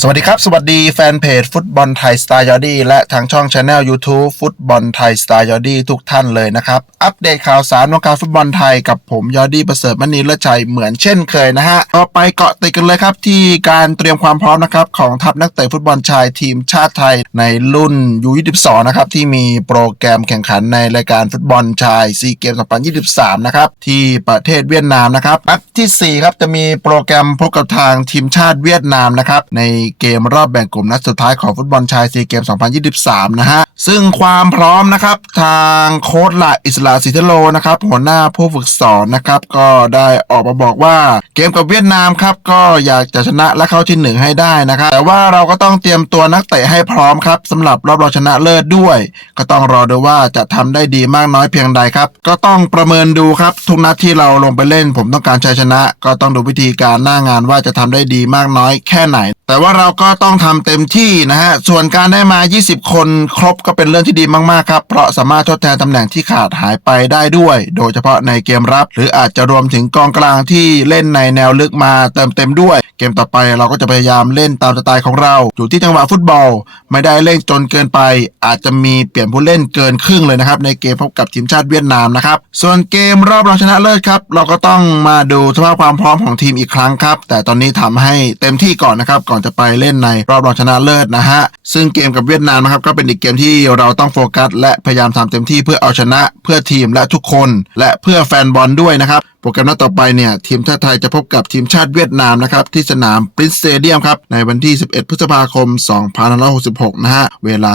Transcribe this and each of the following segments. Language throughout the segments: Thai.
สวัสดีครับ สวัสดีแฟนเพจฟุตบอลไทยสไตล์ยอดี้และทางช่องช anel YouTube ฟุตบอลไทยสไตล์ยอดี้ทุกท่านเลยนะครับ อัปเดตข่าวสารวงการฟุตบอลไทยกับผมยอดี้ประเสริฐมณีเลิศชัยเหมือนเช่นเคยนะฮะก็ไปเกาะติดกันเลยครับ ที่การเตรียมความพร้อมนะครับ ของทัพนักเตะฟุตบอลชายทีมชาติไทยในรุ่น U22 นะครับ ที่มีโปรแกรมแข่งขันในรายการฟุตบอลชายซีเกม2023 นะครับที่ประเทศเวียดนามนะครับนัดทีสี่4ครับจะมีโปรแกรมพบกับทางทีมชาติเวียดนามนะครับในเกมรอบแบ่งกลุ่มนัดสุดท้ายของฟุตบอลชายซีเกม 2023 นะฮะ ซึ่งความพร้อมนะครับทางโค้ชละอิสระสิเทโลนะครับหัวหน้าผู้ฝึกสอนนะครับก็ได้ออกมาบอกว่าเกมกับเวียดนามครับก็อยากจะชนะและเข้าที่หนึ่งให้ได้นะครับแต่ว่าเราก็ต้องเตรียมตัวนักเตะให้พร้อมครับสำหรับรอบรองชนะเลิศด้วย ก็ต้องรอดูว่าจะทำได้ดีมากน้อยเพียงใดครับ ก็ต้องประเมินดูครับทุกนัดที่เราลงไปเล่น ผมต้องการชัยชนะ ก็ต้องดูวิธีการหน้างานว่าจะทำได้ดีมากน้อยแค่ไหน แต่ว่าเราก็ต้องทำเต็มที่นะฮะ ส่วนการได้มา 20 คนครบก็เป็นเรื่องที่ดีมากๆครับ เพราะสามารถทดแทนตำแหน่งที่ขาดหายไปได้ด้วย โดยเฉพาะในเกมรับ หรืออาจจะรวมถึงกองกลางที่เล่นในแนวลึกมาเติมเต็มด้วย กมต่อไปเราก็จะพยายามเล่นตามสไตล์ของเรา อยู่ที่จังหวะฟุตบอล ไม่ได้เล่นจนเกินไป อาจจะมีเปลี่ยนผู้เล่นเกินครึ่งเลยนะครับ ในเกมพบกับทีมชาติเวียดนามนะครับ ส่วนเกมรอบรองชนะเลิศครับ เราก็ต้องมาดูสภาพความพร้อมของทีมอีกครั้งครับ แต่ตอนนี้ทำให้เต็มที่ก่อนนะครับ ก่อนจะไปเล่นในรอบรองชนะเลิศนะฮะ ซึ่งเกมกับเวียดนามนะครับ ก็เป็นอีกเกมที่เราต้องโฟกัส และพยายามทำเต็มที่เพื่อเอาชนะ เพื่อทีมและทุกคน และเพื่อแฟนบอลด้วยนะครับ โปรแกรมนัดต่อไปเนี่ยทีมชาติไทยจะพบกับทีมชาติเวียดนามนะครับที่สนามปรินซ์สเตเดียมครับในวันที่ 11 พฤษภาคม 2566 นะฮะเวลา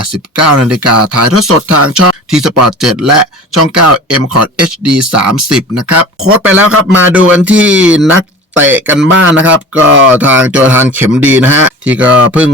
19 นาฬิกาถ่ายทอดสดทางช่องทีสปอร์ต7และช่อง 9 m c o t HD 30 นะครับโค้ดไปแล้วครับมาดูกันที่นัก เตะกันบ้านนะครับ ก็ทางโจทานเข็มดีนะฮะ ที่ก็เพิ่ง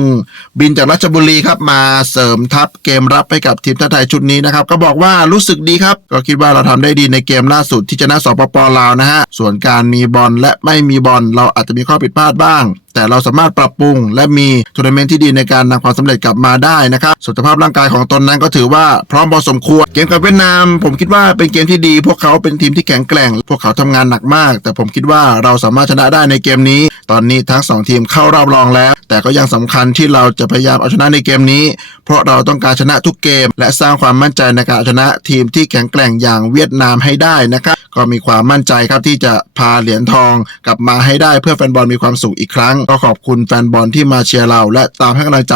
บินจากราชบุรีครับ มาเสริมทัพเกมรับให้กับทีมชาติไทยชุดนี้นะครับ ก็บอกว่ารู้สึกดีครับ ก็คิดว่าเราทำได้ดีในเกมล่าสุดที่ชนะสปปลาวนะฮะ ส่วนการมีบอลและไม่มีบอลเราอาจจะมีข้อผิดพลาดบ้าง แต่เราสามารถปรับปรุง และมีทัวร์นาเมนต์ที่ดีในการนำความสำเร็จกลับมาได้นะครับสุขภาพร่างกายของตนนั้นก็ถือว่าพร้อมพอสมควร เกมกับเวียดนาม ผมคิดว่าเป็นเกมที่ดี พวกเขาเป็นทีมที่แข็งแกร่ง พวกเขาทำงานหนักมาก แต่ผมคิดว่าเราสามารถชนะได้ในเกมนี้ ตอนนี้ทั้งสองทีมเข้ารอบรองแล้ว แต่ก็ยังสำคัญที่เราจะพยายามเอาชนะในเกมนี้ เพราะเราต้องการชนะทุกเกม และสร้างความมั่นใจในการเอาชนะทีมที่แข็งแกร่งอย่างเวียดนามให้ได้นะครับก็มีความมั่นใจครับที่จะพาเหรียญทองกลับมาให้ได้เพื่อแฟนบอลมีความสุขอีกครั้ง ก็ขอบคุณแฟนบอลที่มาเชียร์เรา และตามให้กำลังใจ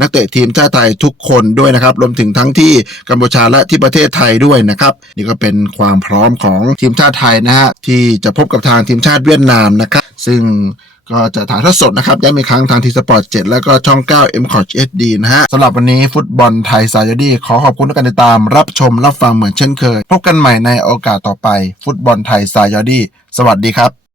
นักเตะทีมชาติไทยทุกคนด้วยนะครับ รวมถึงทั้งที่กัมพูชาและที่ประเทศไทยด้วยนะครับ นี่ก็เป็นความพร้อมของทีมชาติไทยนะฮะที่จะพบกับทางทีมชาติเวียดนามนะครับซึ่ง ก็จะถ่ายทอดสดนะครับย้ำอีกครั้งทางทีสปอร์ต7แล้วก็ช่อง 9 m c o t HD นะฮะสำหรับวันนี้ฟุตบอลไทยสายดี ขอขอบคุณทุกการติดตามรับชมรับฟังเหมือนเช่นเคย พบกันใหม่ในโอกาสต่อไป ฟุตบอลไทยสายดี สวัสดีครับ